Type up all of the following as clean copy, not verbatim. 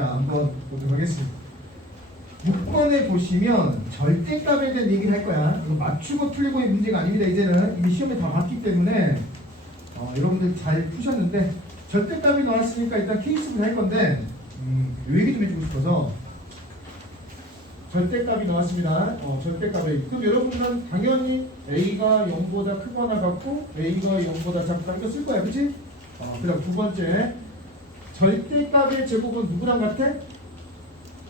자, 한번 보도록 하겠습니다. 6번에 보시면 절대값에 대한 얘기를 할 거야. 이거 맞추고 틀리고의 문제가 아닙니다. 이제는 이미 시험에 다 봤기 때문에 여러분들 잘 푸셨는데 절대값이 나왔으니까 일단 케이스를 할 건데 요 얘기 좀 해주고 싶어서 절대값이 나왔습니다. 절대값이. 그럼 여러분은 당연히 A가 0보다 크거나 같고 A가 0보다 작다 이거 쓸 거야. 그치? 그 다음 두 번째 절대값의 제곱은 누구랑 같아?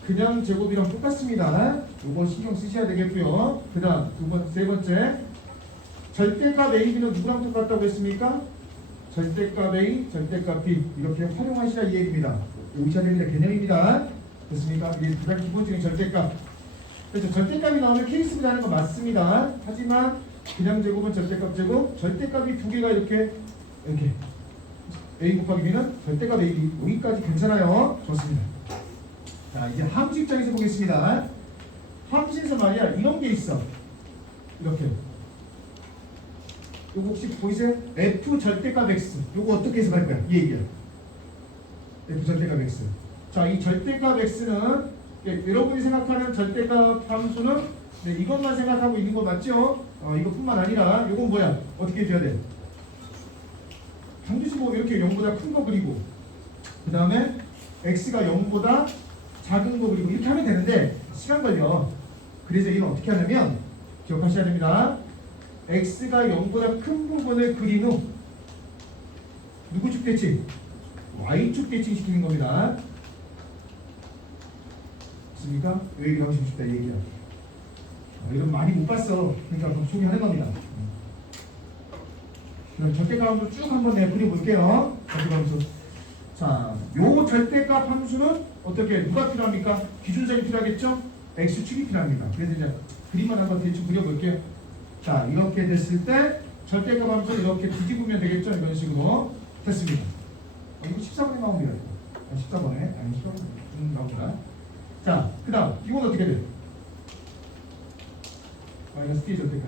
그냥 제곱이랑 똑같습니다. 요거 신경 쓰셔야 되겠고요. 그 다음 세 번째 절대값 A, B는 누구랑 똑같다고 했습니까? 절대값 A, 절대값 B 이렇게 활용하시라 이 얘기입니다. 여기셔야 됩니다. 개념입니다. 됐습니까? 이게 가장 기본적인 절대값. 그래서 절대값이 나오면 케이스를 하는 거 맞습니다. 하지만 그냥 제곱은 절대값 제곱, 절대값이 두 개가 이렇게 A 곱하기 B는 절대값 A, B 여기까지 괜찮아요. 좋습니다. 자, 이제 함수 입장에서 보겠습니다. 함수에서 말이야 이런 게 있어. 이렇게. 요거 혹시 보이세요? F 절대값 X. 요거 어떻게 해석할 거야? 이 얘기야. F 절대값 X. 자, 이 절대값 X는 여러분이 생각하는 절대값 함수는 이것만 생각하고 있는 거 맞죠? 이것뿐만 아니라 요건 뭐야? 어떻게 돼야 돼? 반드시 뭐 이렇게 0보다 큰 거 그리고 그 다음에 X가 0보다 작은 거 그리고 이렇게 하면 되는데 시간 걸려. 그래서 이건 어떻게 하냐면 기억하셔야 됩니다. X가 0보다 큰 부분을 그린 후 누구 축 대칭? Y축 대칭 시키는 겁니다. 맞습니까? 왜 얘기를 하고 싶다 이 얘기야. 이건 많이 못 봤어. 그러니까 그럼 소개하는 겁니다. 그럼 절대값 함수 쭉 한번 내가 그려볼게요. 절대값 함수. 자, 요 절대값 함수는 어떻게 누가 필요합니까? 기준점이 필요하겠죠? X축이 필요합니다. 그래서 이제 그림만 한번 대충 그려볼게요. 자, 이렇게 됐을 때 절대값 함수를 이렇게 뒤집으면 되겠죠? 이런 식으로 됐습니다. 이거 14번에 나옵니다. 14번에 아니 14번에 나옵니다. 자, 그 다음 이건 어떻게 돼요? 마이너스 T 절대값.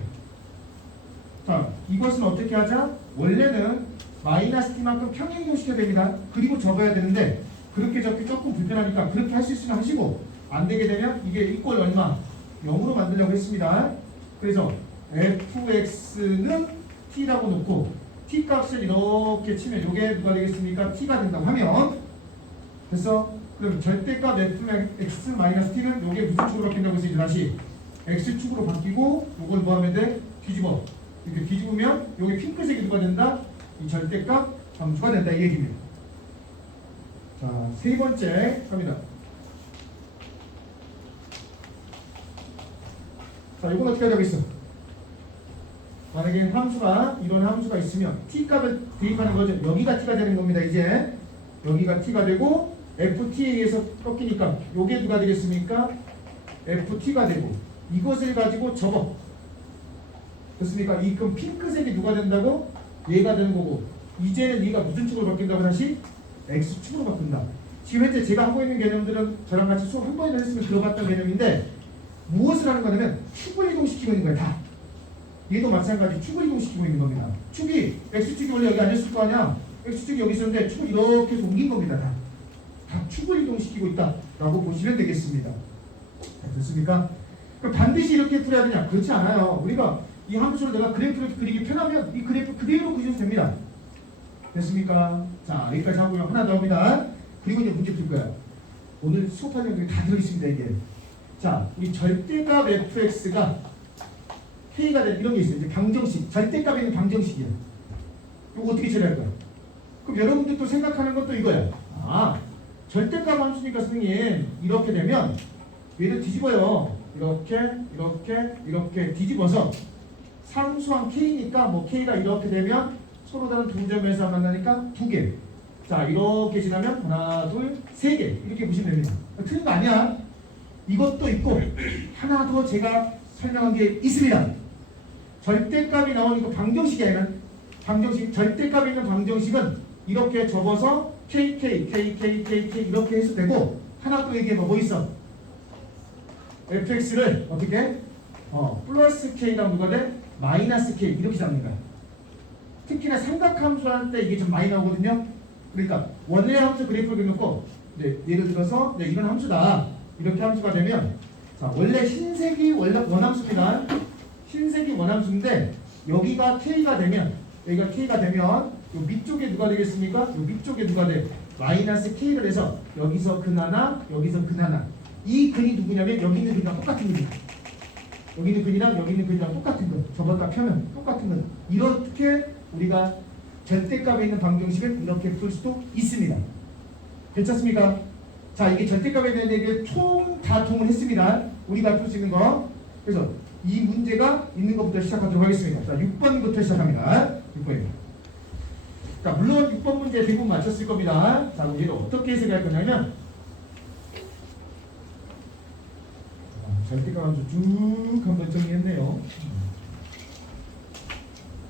자, 이것은 어떻게 하자? 원래는 마이너스 T만큼 평행이동 시켜야 됩니다. 그리고 접어야 되는데 그렇게 접기 조금 불편하니까 그렇게 할 수 있으면 하시고 안 되게 되면 이게 이꼴 얼마? 0으로 만들려고 했습니다. 그래서 fx는 t라고 놓고 t 값을 이렇게 치면 이게 누가 되겠습니까? t가 된다고 하면 그래서 그럼 절대값 fx-t는 이게 무슨 축으로 바뀐다고 해서 이제 다시 x축으로 바뀌고 이걸 뭐 하면 돼? 뒤집어. 이렇게 뒤집으면 여기 핑크색이 누가 된다? 이 절대값 함수가 된다 이 얘기입니다. 자, 세 번째 갑니다. 자, 이건 어떻게 하자고 있어? 만약에 함수가 이런 함수가 있으면 t값을 대입하는 거죠. 여기가 t가 되는 겁니다. 이제 여기가 t가 되고 ft에 의해서 꺾이니까 요게 누가 되겠습니까? ft가 되고 이것을 가지고 접어. 됐습니까? 이 그럼 핑크색이 누가 된다고? 얘가 되는 거고 이제는 얘가 무슨 축으로 바뀐다고 다시? x축으로 바꾼다. 지금 현재 제가 하고 있는 개념들은 저랑 같이 수업 한 번이나 했으면 들어봤던 개념인데 무엇을 하는 거냐면 축을 이동시키고 있는 거예요. 다. 얘도 마찬가지 축을 이동시키고 있는 겁니다. 축이 x축이 원래 여기 앉았을 거 아니야. x축이 여기 있었는데 축을 이렇게 해서 옮긴 겁니다. 다 축을 이동시키고 있다라고 보시면 되겠습니다. 됐습니까? 그럼 반드시 이렇게 풀어야 되냐? 그렇지 않아요. 우리가 이 함수를 내가 그래프를 그리기 편하면 이 그래프 그대로 그려도 됩니다. 됐습니까? 자, 여기까지 하고요. 하나 더 합니다. 그리고 이제 문제 풀 거야. 오늘 수업하는 내용이 다 들어있습니다. 이게. 자, 이 절대값 fx가 k가 된 이런 게 있어요. 이제 방정식. 절대값에 있는 방정식이야. 이거 어떻게 처리할 거야? 그럼 여러분들 또 생각하는 것도 이거야. 아, 절대값 함수니까 선생님 이렇게 되면 얘를 뒤집어요. 이렇게 뒤집어서 상수항 k니까 뭐 k가 이렇게 되면 서로 다른 두 점에서 만나니까 두 개. 자, 이렇게 지나면 하나, 둘, 세 개. 이렇게 보시면 됩니다. 틀린 거 아니야. 이것도 있고 하나 더 제가 설명한 게 있습니다. 절대값이 나오니까 방정식이 아니라 방정식, 절대값이 있는 방정식은 이렇게 접어서 k 이렇게 해서 되고 하나 또 얘기해봐. 뭐 있어? fx를 어떻게? 플러스 k랑 누가 돼? 마이너스 k 이렇게 잡는 거야. 특히나 삼각함수 할 때 이게 좀 많이 나오거든요. 그러니까 원래 함수 그래프를 그려놓고 네, 예를 들어서 네, 이런 함수다. 이렇게 함수가 되면 자, 원래 흰색이 원함수입니다. 흰색이 원함수인데 여기가 K가 되면 요 밑쪽에 누가 되겠습니까? 요 밑쪽에 누가 돼? 마이너스 K를 해서 여기서 근 하나, 여기서 근 하나. 이 근이 누구냐면 여기 있는 근이랑 똑같은 근이다. 여기 있는 근이랑 여기 있는 근이랑 똑같은 근. 저번과 펴면 똑같은 근. 이렇게 우리가 절대값에 있는 방정식을 이렇게 풀 수도 있습니다. 괜찮습니까? 자, 이게 절대값에 대한 얘기를 다 통을 우리가 풀 수 있는 거. 그래서 이 문제가 있는 것부터 시작하도록 하겠습니다. 자, 6번부터 시작합니다. 6번입니다. 자, 물론 6번 문제 대부분 맞췄을 겁니다. 자, 우리는 어떻게 해석할 거냐면 절대값 함수 쭉 한번 정리했네요.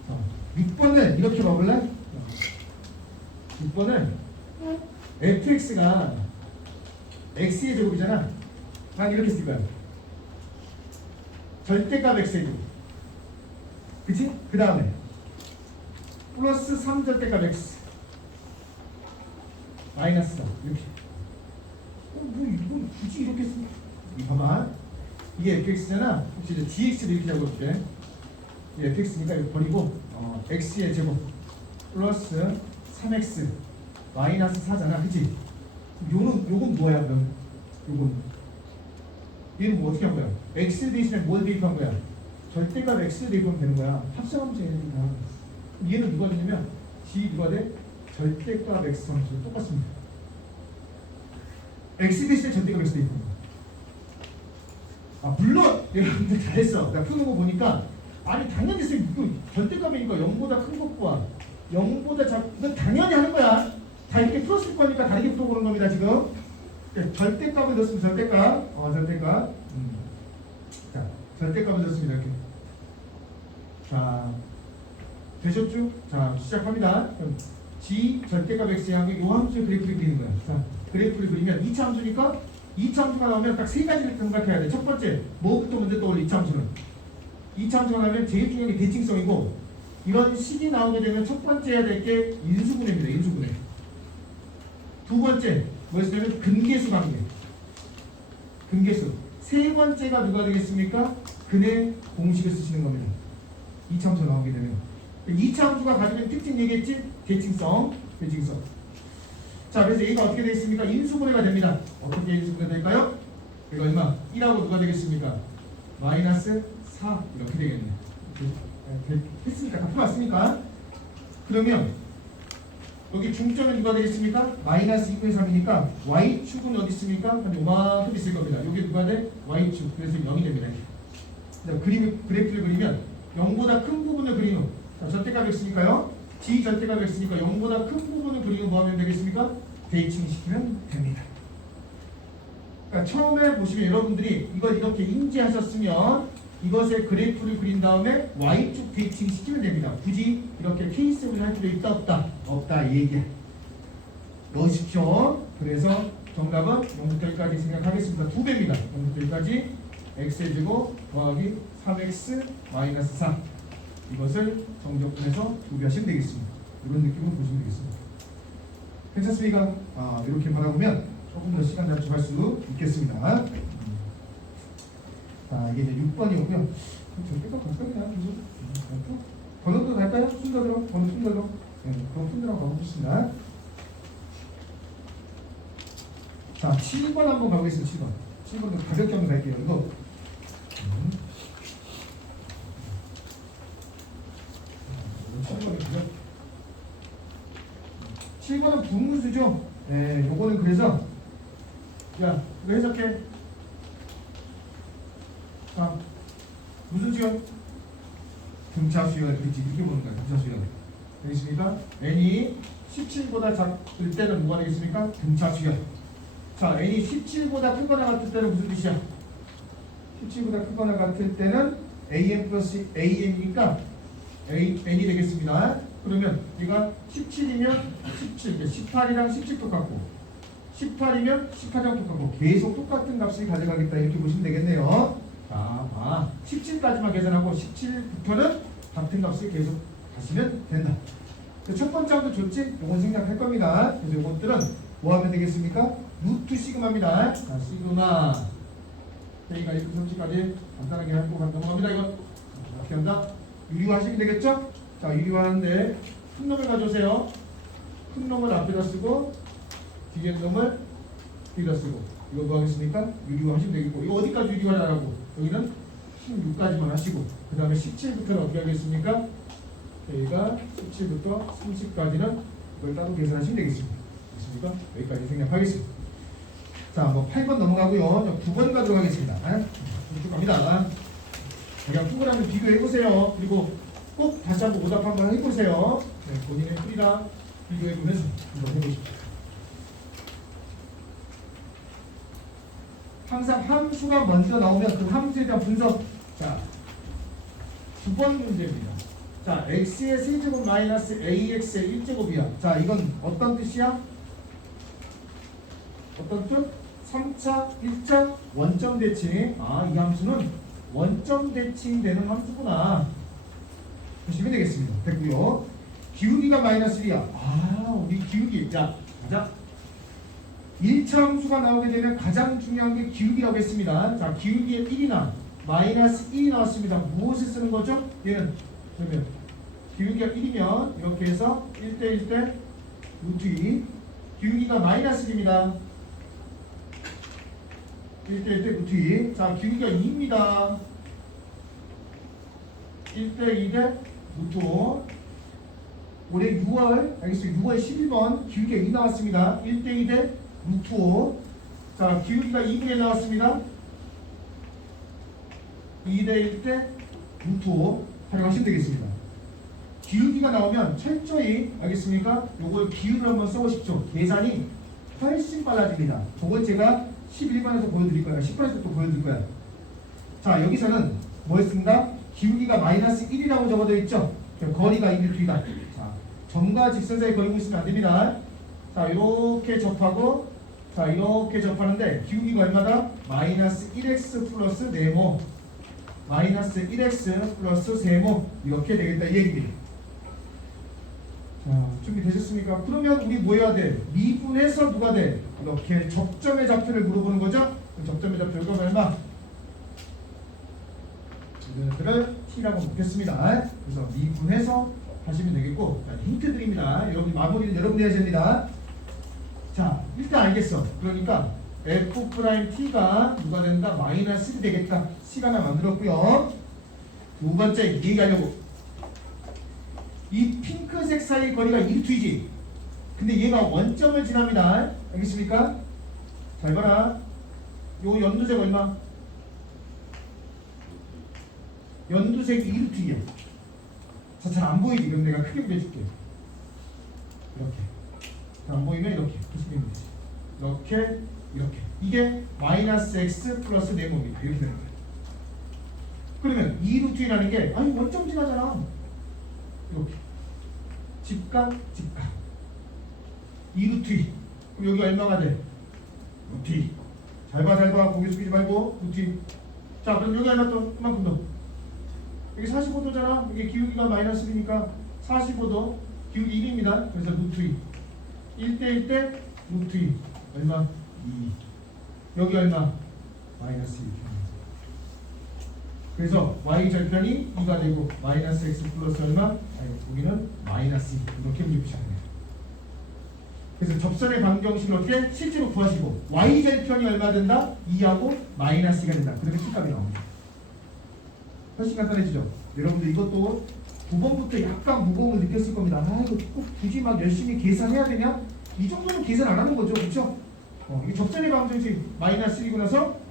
자, 6번을 이렇게 봐볼래? 6번은 fx가 x의 제곱이잖아. 난 이렇게 쓸 거야. 절대값 x의 제곱. 그치? 그 다음에 플러스 3절대값 x 마이너스 4 이렇게. 뭐 이건 굳이 이렇게 쓰? 봐봐. 이게 fx잖아. 혹시 이제 dx를 이렇게 잡아볼게. 이게 fx니까 이거 버리고 x의 제곱 플러스 3x 마이너스 4잖아. 그치? 요건 뭐야 그럼? 얘는 뭐 어떻게 한 거야? x 대신에 뭘 대입한 거야? 절대값 x 대입하면 되는 거야. 합성함수 얘네니까. 얘는 누가 되냐면 g 누가 돼? 절대값 x 함수 똑같습니다. x 대신에 절대값 x 대입한 거야. 아, 물론 여러분들 잘했어. 나 푸는 거 보니까 아니 당연히 쌤 이거 절대값이니까 0보다 큰 것과 0보다 작은 건 당연히 하는 거야. 다 이렇게 풀었을 거니까 다르게 풀어보는 겁니다 지금. 네, 절대값을 넣었으면 절대값 절대값 자, 절대값을 넣었습니다 이렇게. 자, 되셨죠? 자, 시작합니다. 그럼 g 절대값 x의 항이 요 함수의 그래프를 그리는 거야. 자, 그래프를 그리면 2차 함수니까 2차 함수가 나오면 딱 세 가지를 생각해야 돼. 첫 번째, 뭐부터 먼저 떠올려? 2차 함수는 2차 함수가 나오면 제일 중요한 게 대칭성이고, 이런 식이 나오게 되면 첫 번째 해야 될 게 인수분해입니다. 인수분해. 두 번째 뭐였냐면 근계수 관계. 근계수. 세 번째가 누가 되겠습니까? 근의 공식을 쓰시는 겁니다. 2차 함수 나오게 되면 2차 함수가 가지는 특징 얘기했지? 대칭성. 자, 그래서 얘가 어떻게 되겠습니까? 인수분해가 됩니다. 어떻게 인수분해 될까요? 이거 얼마? 1하고 누가 되겠습니까? 마이너스 4 이렇게 되겠네. 했으니까 다 풀었으니까. 그러면 여기 중점은 누가 되겠습니까? 마이너스 2분의 3이니까 y축은 어디 있습니까? 한 요만큼 있을 겁니다. 여기 누가 돼? y축. 그래서 0이 됩니다. 그래프를 그리면 0보다 큰 부분을 그리는, 자, 절대값이 있으니까요. g 절대값이 있으니까 0보다 큰 부분을 그리는 뭐 하면 되겠습니까? 대칭시키면 됩니다. 그러니까 처음에 보시면 여러분들이 이걸 이렇게 인지하셨으면 이것의 그래프를 그린 다음에 y축 대칭시키면 됩니다. 굳이 이렇게 케이스를 할 필요 있다 없다? 없다 이 얘기야. 넣으십시오. 그래서 정답은 0부터 1까지 생각하겠습니다. 2배입니다. 0부터 1까지 x의 제곱 더하기 3x 마이너스 4. 이것을 정적분해서 2배 하시면 되겠습니다. 이런 느낌으로 보시면 되겠습니다. 괜찮습니까? 아, 이렇게 말하면 조금 더 시간 단축할 수 있겠습니다. 자, 이게 이제 6번이었고요. 절대값 갈까요? 그냥 번호도 갈까요? 순서대로? 번호 순서대로? 네, 그럼 순서대로 가보겠습니다. 자, 7번 한번 가보겠습니다. 7번. 7번도 가볍게 한번 갈게요. 이거. 7번은 분무수죠. 네, 요거는 그래서 야, 이거 해석해. 자, 무슨 수열? 등차 수열. 그렇지, 이렇게 보는 거야. 등차 수열. 되겠습니까? n이 17보다 작을 때는 뭐가 되겠습니까? 등차 수열. 자, n이 17보다 크거나 같을 때는 무슨 뜻이야? 17보다 크거나 같을 때는 an 플러스 an이니까 n이 되겠습니다. 그러면 얘가 17이면 17, 18이랑 17 똑같고 18이면 18이랑 똑같고 계속 똑같은 값을 가져가겠다 이렇게 보시면 되겠네요. 자, 봐. 17까지만 계산하고 17부터는 같은 값을 계속 가시면 된다. 첫 번째 함수 좋지? 이건 생략할 겁니다. 그래서 이것들은 뭐 하면 되겠습니까? 루트 시그마입니다. 자, 시그마 K가 1부터 3까지 간단하게 할거 넘어갑니다. 이거 이렇게 한다. 유리화하시면 되겠죠? 자, 유리화하는데 큰 놈을 가져오세요. 큰 놈을 앞에다 쓰고 뒤에 놈을 뒤에다 쓰고 이거 뭐 하겠습니까? 유리화하시면 되겠고 이거 어디까지 유리화를 하라고? 여기는 16까지만 하시고 그 다음에 17부터는 어떻게 하겠습니까? K가 17부터 30까지는 이걸 따로 계산하시면 되겠습니다. 됐습니까? 여기까지 생략하겠습니다. 자, 뭐 8번 넘어가고요. 9번 가도록 하겠습니다. 쭉 갑니다. 그냥 동그라미 비교해보세요. 그리고 꼭 다시 한번 오답 한번 해보세요. 네, 본인의 풀이랑 비교해보면서 한번 해보십시오. 항상 함수가 먼저 나오면 그 함수에 대한 분석. 자, 9번 문제입니다. 자, x의 세제곱 마이너스 ax의 1제곱이야. 자, 이건 어떤 뜻이야? 어떤 뜻? 3차, 1차 원점 대칭. 아, 이 함수는 원점 대칭되는 함수구나. 보시면 되겠습니다. 됐고요. 기울기가 마이너스 1이야. 아, 우리 기울기. 자, 가자. 1차 함수가 나오게 되면 가장 중요한 게 기울기라고 했습니다. 자, 기울기에 1이나 마이너스 1이 나왔습니다. 무엇을 쓰는 거죠? 얘는 그러면 기울기가 1이면 이렇게 해서 1대 1대 루트 2. 기울기가 마이너스 1입니다. 1대 1대 루트 2. 자, 기울기가 2입니다. 1대 2대 루트 5. 올해 6월, 알겠습니다. 6월 11번 기울기가 2 나왔습니다. 1대 2대 루트 5. 자, 기울기가 2분의 나왔습니다. 2대 1대 루트 5 활용하시면 되겠습니다. 기울기가 나오면 철저히 알겠습니까? 요걸 비율을 한번 써보십시오. 계산이 훨씬 빨라집니다. 저건 제가 11번에서 보여드릴 거야. 10번에서 또 보여드릴 거야. 자, 여기서는 뭐 했습니다? 기울기가 마이너스 1이라고 적어져 있죠? 거리가 1m이다. 자, 점과 직선 사이 거리고 있으면 안 됩니다. 자, 이렇게 접하고, 자, 이렇게 접하는데 기울기가 얼마다? 마이너스 1x 플러스 4모. 마이너스 1x 플러스 3모. 이렇게 되겠다. 이 얘기입니다. 자, 준비되셨습니까? 그러면 우리 뭐 해야 돼? 미분해서 누가 돼? 이렇게 접점의 좌표를 물어보는 거죠? 접점의 좌표가 얼마? 이들을 t라고 묻겠습니다. 그래서 미분해서 하시면 되겠고, 자, 힌트 드립니다. 여러분 마무리는 여러분이 해야 됩니다. 자, 일단 알겠어. 그러니까 f't가 누가 된다? 마이너스 1이 되겠다. 시간을 만들었고요. 두 번째 얘기하려고. 이 핑크색 사이 거리가 1m이지. 근데 얘가 원점을 지납니다. 알겠습니까? 잘 봐라. 요 연두색 얼마? 연두색이 1m야. 자, 잘 안 보이지? 그럼 내가 크게 그려줄게. 이렇게. 잘 안 보이면 이렇게. 보시면 되지. 이렇게, 이렇게. 이게 마이너스 x 플러스 4mov입니다. 이렇게 되는 거야. 그러면 2루트라는 게, 아니, 원점 지나잖아. 이렇게. 직각, 직각. 2루트. 그럼 여기 얼마가 돼? 루트. 잘 봐, 잘 봐. 고개 숙이지 말고. 루트. 자, 그럼 여기 얼마 또? 그만큼 더. 여기 45도잖아. 이게 기울기가 마이너스 1이니까 45도. 기울기 1입니다. 그래서 루트 2. 1대 1대 루트 2. 얼마? 2. 여기 얼마? 마이너스 1. 그래서 y절편이 2가 되고 마이너스 x 플러스 얼마? 아니, 여기는 마이너스 2. 이렇게 문제푸시면 돼요. 그래서 접선의 방정식을 어떻게? 실제로 구하시고 y절편이 얼마 된다? 2하고 마이너스 2가 된다. 그러면 t값이 나옵니다. 훨씬 간단해지죠? 여러분들 이것도 9번부터 약간 무거움을 느꼈을 겁니다. 아, 이거 꼭 굳이 막 열심히 계산해야 되냐? 이 정도는 계산 안 하는 거죠. 그렇죠? 이게 접선의 방정식 마이너스 1이고 나서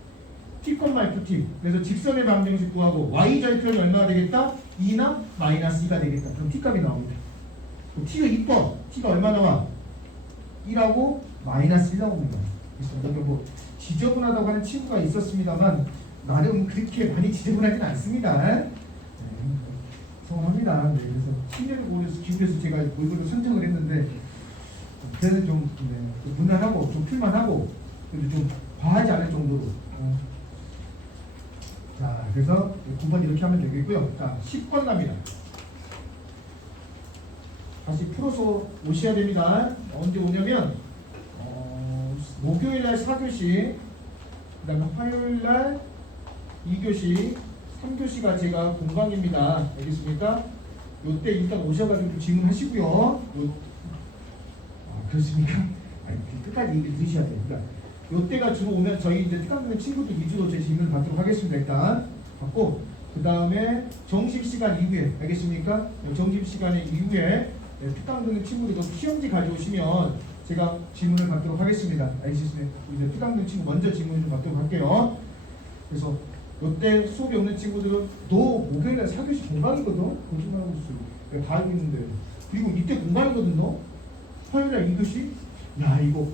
t, ft. 그래서 직선의 방정식 구하고 y절편이 얼마가 되겠다? 2나 마이너스 2가 되겠다. 그럼 t값이 나옵니다. t가 이뻐. t가 얼마 나와? 1하고 마이너스 1 나옵니다. 그래서 여기 뭐 지저분하다고 하는 친구가 있었습니다만 나름 그렇게 많이 지저분하진 않습니다. 네, 성공합니다. 네, 그래서 신뢰를 기울여서 제가 이거를 선정을 했는데 그래서 좀 무난하고 좀 필만하고 그래도 좀 과하지 않을 정도로. 자, 그래서 9번 이렇게 하면 되겠고요. 자, 10번 갑니다. 다시 풀어서 오셔야 됩니다. 언제 오냐면 목요일날 4교시, 그 다음에 화요일날 2교시, 3교시가 제가 공강입니다. 알겠습니까? 요때 일단 오셔가지고 질문하시고요. 그렇습니까? 아니, 끝까지 얘기를 들으셔야 돼요. 그러니까 요때가 주로 오면 저희 이제 특강하는 친구들 위주로 제 질문을 받도록 하겠습니다. 일단 받고 그 다음에 점심시간 이후에 알겠습니까? 점심시간에 이후에 특강 듣는 친구들도 시험지 가져오시면 제가 질문을 받도록 하겠습니다. 알겠습니까? 이제 특강 듣는 친구 먼저 질문을 좀 받도록 할게요. 그래서 요때 수업이 없는 친구들은 너 목요일날 4교시 공강이거든? 거짓말하고 있어. 다 알고 있는데. 그리고 이때 공강이거든 너? 화요일날 2교시? 야 이거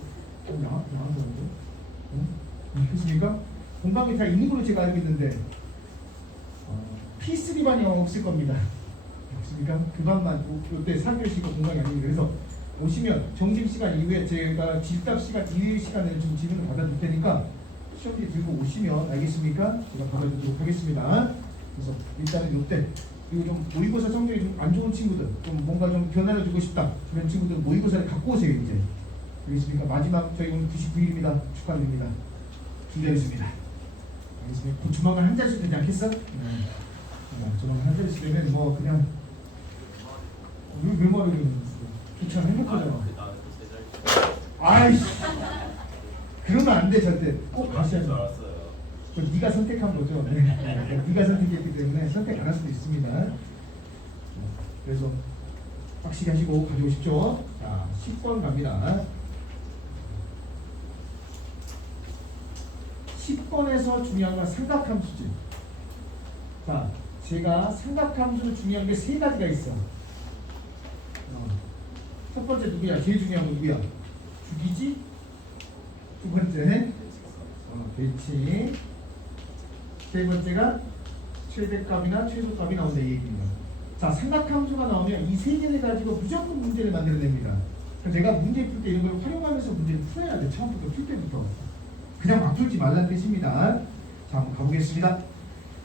좀 야한 건데? 응? 알겠습니까? 공강이 다 있는 걸로 제가 알고 있는데 P3반이 없을 겁니다. 알겠습니까? 그 반만 요때 4교시가 공강이 아닙니다. 그래서 오시면 점심시간 이후에 제가 질답 시간 이외의 시간에 좀 질문을 받아줄 테니까 시험지 들고 오시면 알겠습니까? 제가 받아주도록 하겠습니다. 그래서 일단은 요때 그리고 좀 모의고사 성적이 좀 안 좋은 친구들 좀 뭔가 좀 변화를 주고 싶다 그런 친구들 모의고사를 갖고 오세요 이제. 알겠습니까? 마지막 저희 오늘 99일입니다. 축하드립니다. 준비하겠습니다. 알겠습니까? 그 조만간 한 자릿수 되지 않겠어? 조만간 한 자릿수 되면 뭐 그냥 왜 말을 귀찮아 행복하잖아. 아이씨 그러면 안 돼 절대. 꼭 가셔야 돼. 저 네가 선택한 거죠. 네. 네가 선택했기 때문에 선택 안 할 수도 있습니다. 그래서 확실히 하시고 가져오십시오. 자, 10번 갑니다. 10번에서 중요한 건 삼각함수지. 자, 제가 삼각함수는 중요한 게 세 가지가 있어. 첫 번째 누구야? 제일 중요한 건 누구야? 주기지? 두 번째 배치. 세 번째가 최대값이나 최소값이 나온다 이 얘기입니다. 자, 삼각함수가 나오면 이 세 개를 가지고 무조건 문제를 만들어냅니다. 그래서 제가 문제 풀 때 이런 걸 활용하면서 문제를 풀어야 돼. 처음부터 풀 때부터. 그냥 막 풀지 말라는 뜻입니다. 자, 한번 가보겠습니다.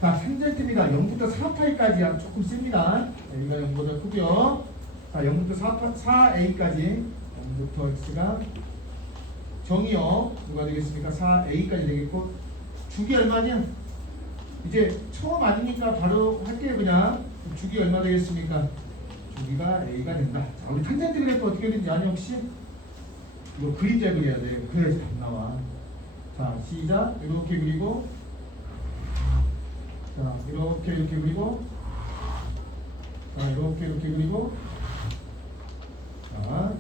자, 3절입니다. 0부터 4파이까지 조금 씁니다. 여기가 0보다 크고요. 자, 0부터 4a까지 0부터 x가 정의요. 누가 되겠습니까? 4a까지 되겠고 주기 얼마냐? 이제 처음 아니니까 바로 할게요. 그냥 주기 얼마 되겠습니까? 주기가 a가 된다. 자, 우리 탄젠트 그래프 어떻게 되는지 아니 혹시? 이거 그림자 그려야 돼요. 그래야지 답 나와. 자, 시작. 이렇게 그리고 자, 이렇게 그리고 자, 이렇게 그리고 자,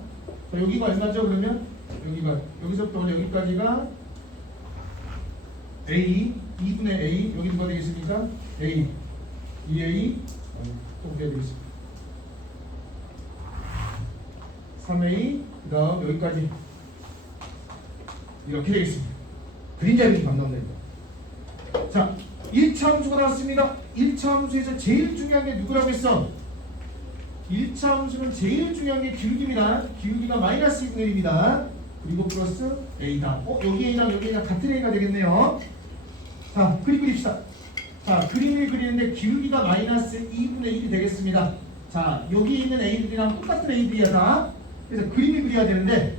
여기가 얼마죠? 그러면 여기가 여기서부터 여기까지가 a 2분의 a 여기 누가 되겠습니까? a 2a 또 어떻게 되겠습니까? 3a 그 다음 여기까지 이렇게 되겠습니다. 그림자 그림이 반납니다. 자, 1차 함수가 나왔습니다. 1차 함수에서 제일 중요한 게 누구라고 했어? 1차 함수는 제일 중요한 게 기울기입니다. 기울기가 마이너스 2분의 1입니다. 그리고 플러스 a다. 여기 a랑 여기 a랑 같은 a가 되겠네요. 자, 그림 그립시다. 자, 그림을 그리는데 기울기가 마이너스 2분의 1이 되겠습니다. 자, 여기 있는 a들이랑 똑같은 a들이야 다. 그래서 그림을 그려야 되는데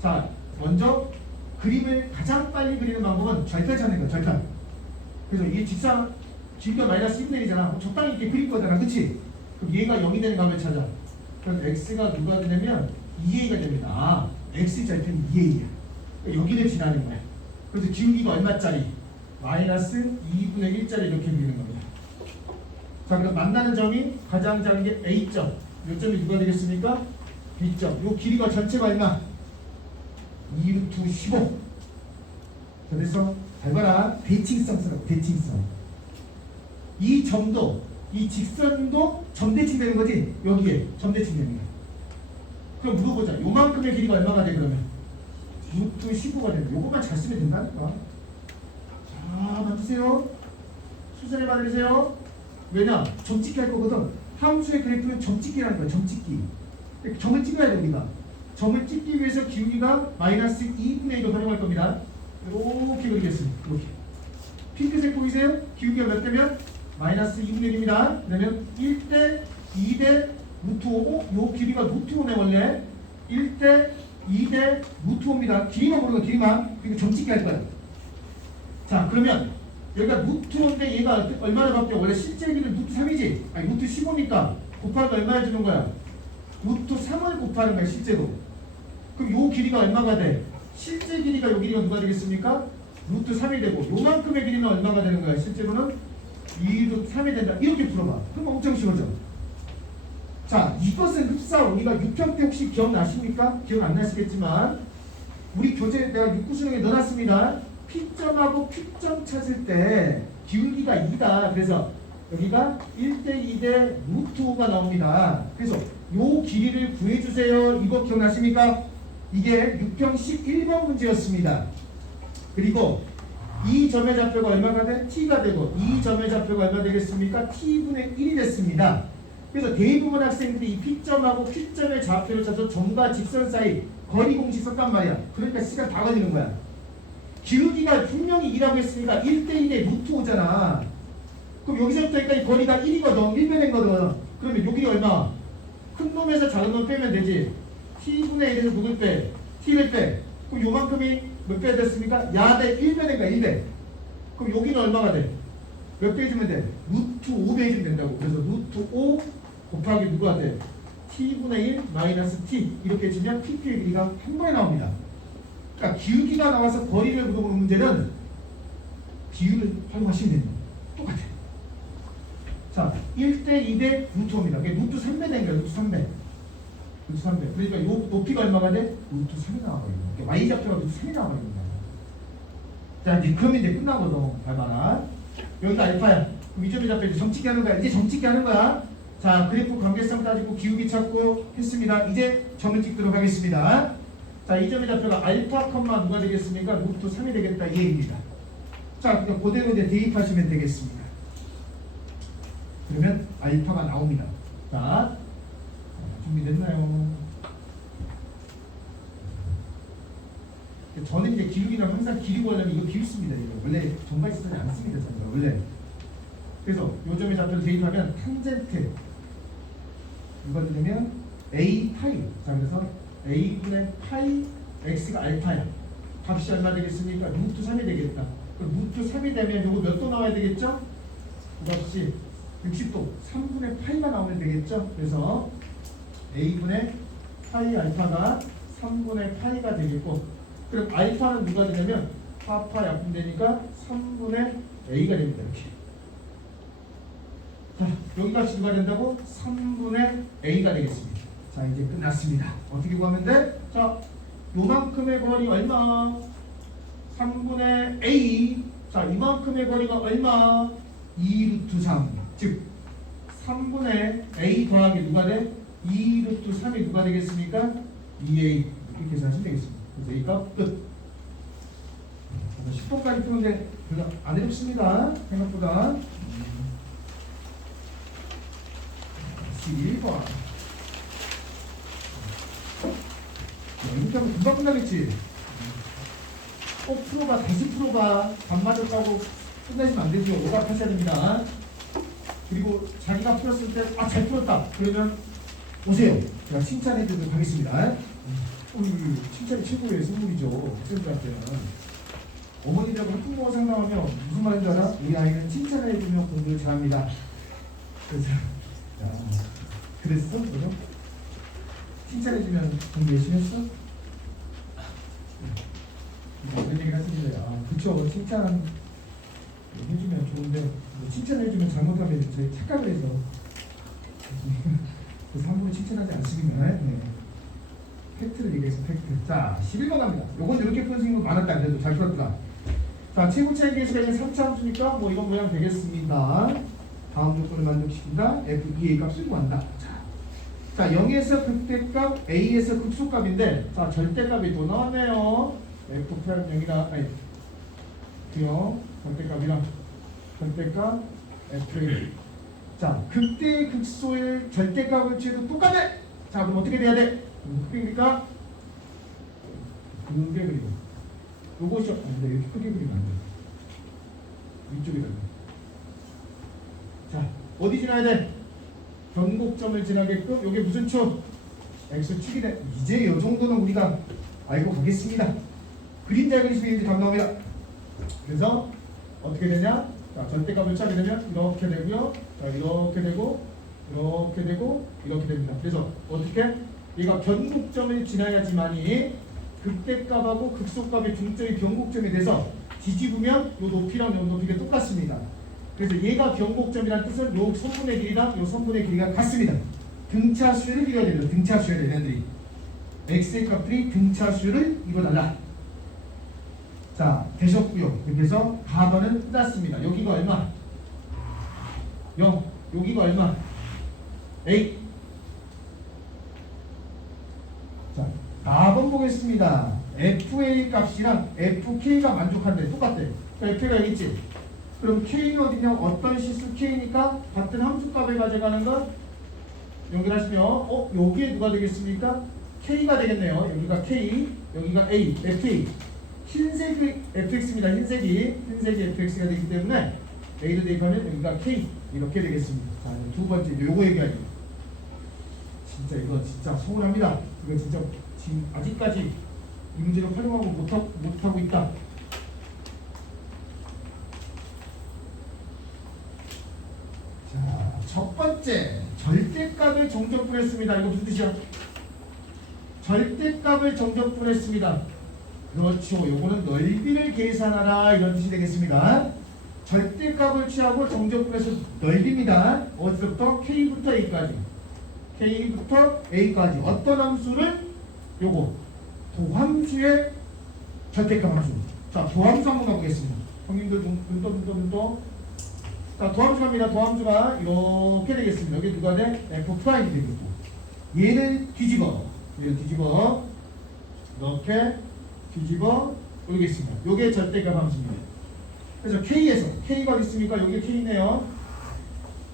자, 먼저 그림을 가장 빨리 그리는 방법은 절편 찾는 거야. 절편. 그래서 이게 직선 기울기가 마이너스 2분의 1이잖아. 적당히 이렇게 그릴 거잖아. 그치? 그럼 얘가 0이 되는 값을 찾아. 그럼 x가 누가 되냐면 2a가 됩니다. 아, x 절편이 2a야. 그러니까 여기를 지나는 거야. 그래서 기울기가 얼마짜리? 마이너스 2분의 1짜리 이렇게 그리는 겁니다. 자, 그럼 만나는 점이 가장 작은 게 a점. 이 점이 누가 되겠습니까? b점. 요 길이가 전체가 얼마? 2루트 15. 그래서 잘 봐라. 대칭성 쓰라고. 대칭성. 이 점도 이 직선도 점대칭 되는 거지? 여기에 점대칭 됩니다. 그럼 물어보자. 요만큼의 길이가 얼마가 돼 그러면? 루트 15가 됩니다. 요것만 잘 쓰면 된다니까. 자, 만드세요. 수선해 받으세요. 왜냐? 점찍기 할 거거든. 함수의 그래프는 점찍기라는 거야. 점찍기. 점을 찍어야 돼 우리가. 점을 찍기 위해서 기울기가 마이너스 2분의 1을 활용할 겁니다. 이렇게 그리겠습니다. 이렇게. 핑크색 보이세요? 기울기가 몇 대면? 마이너스 2분의 1입니다. 그러면 1대 2대 루트 5고 요 길이가 루트 5네 원래. 1대 2대 루트 5입니다. 길이만 모르고 길이만. 그리고 점찍기 할 거야. 자, 그러면 여기가 루트 5인데 얘가 얼마나 바뀌어? 원래 실제 길이는 루트 3이지? 아니, 루트 15니까 곱하기 얼마 해주는 거야? 루트 3을 곱하는 거야, 실제로. 그럼 요 길이가 얼마가 돼? 실제 길이가 요 길이가 누가 되겠습니까? 루트 3이 되고 요만큼의 길이는 얼마가 되는 거야? 실제로는 2루트 3이 된다. 이렇게 풀어봐. 그럼 엄청 쉬워져. 자, 이것은 흡사 원리가 6평 때 혹시 기억나십니까? 기억 안 나시겠지만 우리 교재 내가 6구 수능에 넣어놨습니다. P점하고 Q점 찾을 때 기울기가 2다. 그래서 여기가 1대 2대 루트 5가 나옵니다. 그래서 요 길이를 구해주세요. 이거 기억나십니까? 이게 6평식 1번 문제였습니다. 그리고 이 점의 좌표가 얼마가 돼? t가 되고 이 점의 좌표가 얼마 되겠습니까? t분의 1이 됐습니다. 그래서 대부분 학생들이 이 P점하고 Q점의 좌표를 찾아서 점과 직선 사이 거리 공식 썼단 말이야. 그러니까 시간 다 걸리는 거야. 기울기가 분명히 2라고 했으니까 1대 1의 루트 5잖아. 그럼 여기서부터 여기까지 거리가 1이거든. 1배된거든. 그러면 여기 얼마? 큰 놈에서 작은 놈 빼면 되지. t분의 1에서 누굴 빼? t를 빼. 그럼 요만큼이 몇 배 됐습니까? 야대 1배 된가 1배. 그럼 여기는 얼마가 돼? 몇 배 해주면 돼? 루트 5배 해주면 된다고. 그래서 루트 5 곱하기 누가 돼? t분의 1 마이너스 t 이렇게 해주면 PP의 길이가 한 번에 나옵니다. 그러니까 기울기가 나와서 거리를 물어보는 문제는 비율을 활용하시면 됩니다. 똑같아. 자, 1대 2대 루트 5입니다. 그게 루트 3배 된 거예요. 루트 3배. 루트 3배. 그러니까 요 높이가 얼마가 돼? 루트 3이 나와버리는 거예요. Y좌표가 루트 3이 나와버리는 거예요. 자, 이제 그러면 이제 끝나거든. 봐봐라. 여기가 알파야. 그럼 이 점의 좌표 이제 점찍기 하는 거야. 이제 점찍기 하는 거야. 자, 그래프 관계성 따지고 기울기 찾고 했습니다. 이제 점을 찍도록 하겠습니다. 자, 이 점의 좌표가 알파 컴마 누가 되겠습니까? 루트 3이 되겠다. 이 얘기입니다. 자, 그냥 그대로 이제 대입하시면 되겠습니다. 그러면 알파가 나옵니다. 자, 준비됐나요? 저는 이제 기울기는 항상 기울고 하려면 이거 비웃습니다. 이거. 원래 정발시선이 안 씁니다. 저는 원래. 그래서 요 점의 좌표를 대입하면 탄젠트 누가 되냐면 a 파이. 자, 그래서 a분의 파이 x가 알파야. 값이 얼마 되겠습니까? 루트 3이 되겠다. 그럼 루트 3이 되면 요거 몇 도 나와야 되겠죠? 그 값이 60도 3분의 파이가 나오면 되겠죠? 그래서 a분의 파이 알파가 3분의 파이가 되겠고, 그럼 알파는 누가 되냐면 파파 약분되니까 3분의 a가 됩니다. 이렇게. 자, 여기 값이 누가 된다고? 3분의 a가 되겠습니다. 자, 이제 끝났습니다. 어떻게 구하면 돼? 자, 요만큼의 거리 얼마? 3분의 a. 자, 이만큼의 거리가 얼마? 2루트 3. 즉 3분의 a 더하기 누가 돼? 2루트 3이 누가 되겠습니까? 2a. 이렇게 계산하시면 되겠습니다. 그래서 이 값 끝. 10번까지 푸는데 별로 안 어렵습니다. 생각보다. 11번. 이렇게 하면 금방 끝나겠지? 꼭 풀어봐. 다시 풀어봐. 반마저 까고 끝내시면 안 되죠. 오답하셔야 됩니다. 그리고 자기가 풀었을 때 아, 잘 풀었다. 그러면 오세요. 제가 칭찬해 드리도록 하겠습니다. 칭찬이 최고의 선물이죠. 학생들한테는. 어머니들하고 학부모가 상담하면 무슨 말인지 알아? 우리 아이는 칭찬을 해주면 공부를 잘합니다. 그래서 야, 그랬어? 그죠? 칭찬해주면 공부 열심히 했어? 그런 얘기를 하시는데, 아, 그쵸. 칭찬 해주면 좋은데, 뭐 칭찬해주면 잘못하면 저희 착각을 해서. 그래서 함부로 칭찬하지 않습니다. 네. 팩트를 얘기해서 팩트. 자, 11번 갑니다. 요건 이렇게 푸는 친구 많았다. 그래도 잘 풀었다. 자, 최고차의 계수가 3차 함수니까 뭐 이런 모양 되겠습니다. 다음 조건을 만족시킨다. f2a 값을 구한다. 자, 0에서 극대값, a에서 극소값인데, 자, 절대값이 또 나왔네요. f 프라임 0이라, 아니, 0, 절대값이랑 절대값 f1. 자, 극대 극소의 절대값을 취해도 똑같네. 자, 그럼 어떻게 돼야 돼? 크게니까 크게 그리고 요것이 안돼. 이렇게 크게 그리면 안 돼. 위쪽에다. 자, 어디 지나야 돼? 변곡점을 지나게끔. 요게 무슨 축? x 축이 돼. 이제 이 정도는 우리가 알고 가겠습니다. 그림자 그리시면 이제 감 나옵니다. 그래서 어떻게 되냐? 자, 절대값을 취하게 되면 이렇게 되고요. 자, 이렇게 되고 이렇게 되고 이렇게 됩니다. 그래서 어떻게? 얘가 변곡점을 지나야지만이 극대값하고 극소값의 중점이 변곡점이 돼서 뒤집으면 이 높이랑 이 높이가 똑같습니다. 그래서 얘가 변곡점이라는 뜻은 이 선분의 길이랑 이 선분의 길이가 같습니다. 등차수를 이뤄야 됩니다. 등차수를 얘네들이 x의 값들이 등차수를 이뤄달라. 자, 되셨고요. 이렇게 해서 답안은 끝났습니다. 여기가 얼마? 0. 여기가 얼마? A. 자, 4번 보겠습니다. FA 값이랑 FK가 만족한대. 똑같대. FK가 여기 있지? 그럼 K는 어디냐? 어떤 시수 K니까 같은 함수값을 가져가는 건 연결하시면 여기에 누가 되겠습니까? K가 되겠네요. 여기가 K, 여기가 A, FA. 흰색이 fx입니다. 흰색이 fx가 되기 때문에 a를 대입하면 여기가 k 이렇게 되겠습니다. 자, 두 번째 요거 얘기하죠. 진짜 이거 진짜 서운합니다. 이거 진짜 지금 아직까지 이 문제를 활용하고 못하고 있다. 자, 첫 번째 절대값을 정적분했습니다. 이거 무슨 뜻이야? 절대값을 정적분했습니다. 그렇죠. 요거는 넓이를 계산하라 이런 뜻이 되겠습니다. 절대값을 취하고 정적분해서 넓입니다. 어디서부터? K부터 A까지. K부터 A까지. 어떤 함수를? 요거. 도함수의 절대값 함수. 자, 도함수 한번 가보겠습니다. 형님들 눈 떠. 자, 도함수 갑니다. 도함수가 이렇게 되겠습니다. 여기 누가 돼? F'이 되겠고. 얘를 뒤집어. 이렇게 뒤집어 오겠습니다. 요게 절대값 함수입니다. 그래서 K에서 K가 어디 있습니까? 여기 K네요.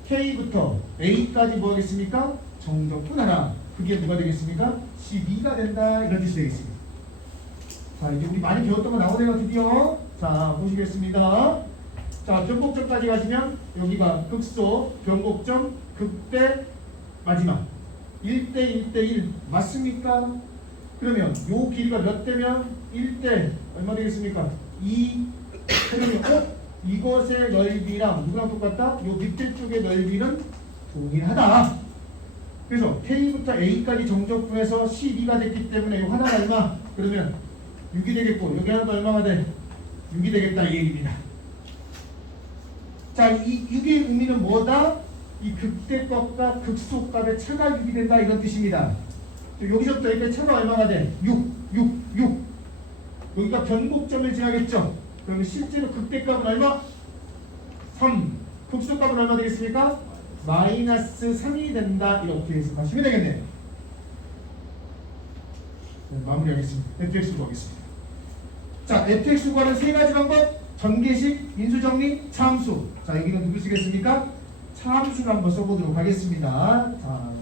K부터 A까지 뭐 하겠습니까? 정적분하라. 그게 누가 되겠습니까? 12가 된다. 이런 뜻이 되겠습니다. 자, 이제 우리 많이 배웠던 거 나오네요. 드디어. 자, 보시겠습니다. 자, 변곡점까지 가시면 여기가 극소, 변곡점, 극대, 마지막 1대 1대1 맞습니까? 그러면 요 길이가 몇 대면 1대 얼마 되겠습니까? 2. 그러면 이것의 넓이랑 누구랑 똑같다? 요 밑에 쪽의 넓이는 동일하다. 그래서 K부터 A까지 정적분해서 12가 됐기 때문에 요 하나가 얼마? 그러면 6이 되겠고 여기 하나도 얼마가 돼? 6이 되겠다 이 얘기입니다. 자, 이 6의 의미는 뭐다? 이 극대값과 극소값의 차가 6이 된다 이런 뜻입니다. 여기서부터 여기까지 차가 얼마가 돼? 6. 여기가 변곡점을 지나겠죠? 그러면 실제로 극대값은 얼마? 3. 극소값은 얼마 되겠습니까? 마이너스 3이 된다. 이렇게 해석하시면 되겠네요. 네, 마무리하겠습니다. fx 구하겠습니다. 자, fx 구하는 세 가지 방법. 전개식, 인수정리, 차함수. 자, 여기는 누구 쓰겠습니까? 차함수를 한번 써보도록 하겠습니다. 자,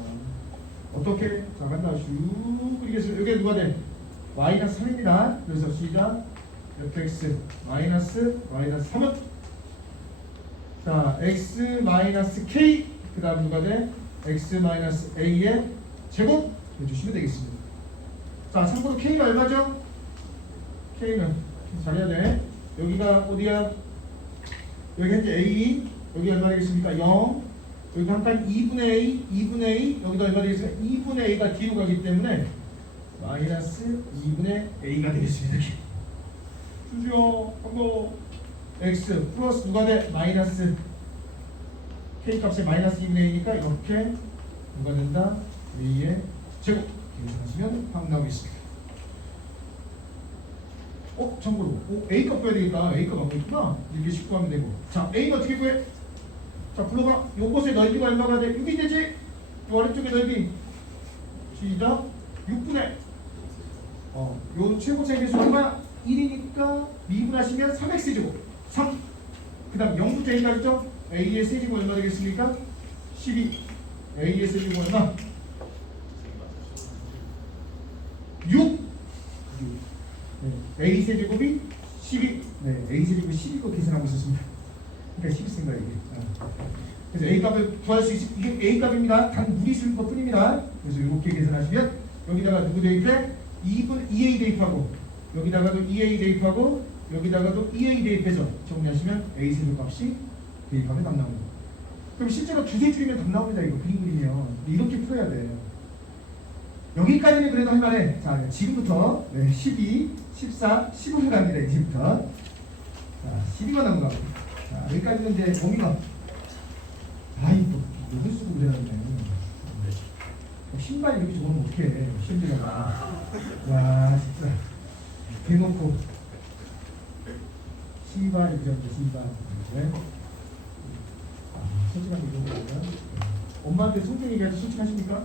어떻게? 자, 간다. 쭉 그리겠습니다. 여기 누가 돼? 마이너스 3입니다. 그래서 시작. fx 마이너스 3은 자, x 마이너스 k 그 다음 누가 돼? x 마이너스 a의 제곱 해주시면 되겠습니다. 자, 참고로 k가 얼마죠? k는 잘해야 돼. 여기가 어디야? 여기 현재 a 여기 얼마 되겠습니까? 0. 여기 한칸 2분의 a 여기도 얼마 되겠습니까? 2분의 a가 뒤로 가기 때문에 마이너스 2분의 a가 되겠습니다. 주죠. 한번 x 플러스 누가 돼? 마이너스 k 값에 마이너스 2분의 a니까 이렇게 누가 된다? a의 제곱 이렇게 하시면 확 나오겠습니다. 참고로 a 값 빼야 되겠다. a 값 안 보이구나. 이렇게 쉽게 하면 되고. 자, a는 어떻게 구해? 자, 불러봐. 요것의 넓이가 얼마가 돼? 6이 되지? 요 아래쪽의 넓이 시작 6분의 요 최고차의 개수 얼마? 1이니까 미분하시면 3x제곱 3. 그 다음 0부터 a까지 있죠? a의 세제곱 얼마 되겠습니까? 12. a의 세제곱 얼마? 6. 네. a 세제곱이 12. 네, a 세제곱이 12거 계산하고 있었습니다. 그러니까 12 쓴 거예요 이게. 그래서 a 값을 구할 수 있. 이게 a 값입니다. 단 무리수일 것 뿐입니다. 그래서 이렇게 계산하시면 여기다가 누구 대입해? 2분 2a 대입하고 여기다가도 2a 대입하고 여기다가도 2a 대입해서 정리하시면 a 세제값이 대입하면 답 나옵니다. 그럼 실제로 두세 줄이면 답 나옵니다. 이거 그림 그리면 이렇게 풀어야 돼. 여기까지는 그래도 할만해. 자, 지금부터 12, 14, 15분 갑니다. 이제부터. 자, 12번 넘어가고. 자, 여기까지는 이제 범위가 아이 또 여기 쓰고 그래야겠네. 신발 이렇게 적으면 어떡해. 신발이 와 진짜 대놓고 신발 이렇게 적는데 신발 솔직한 게 이런 거예요. 엄마한테 성경 얘기할 때 솔직하십니까?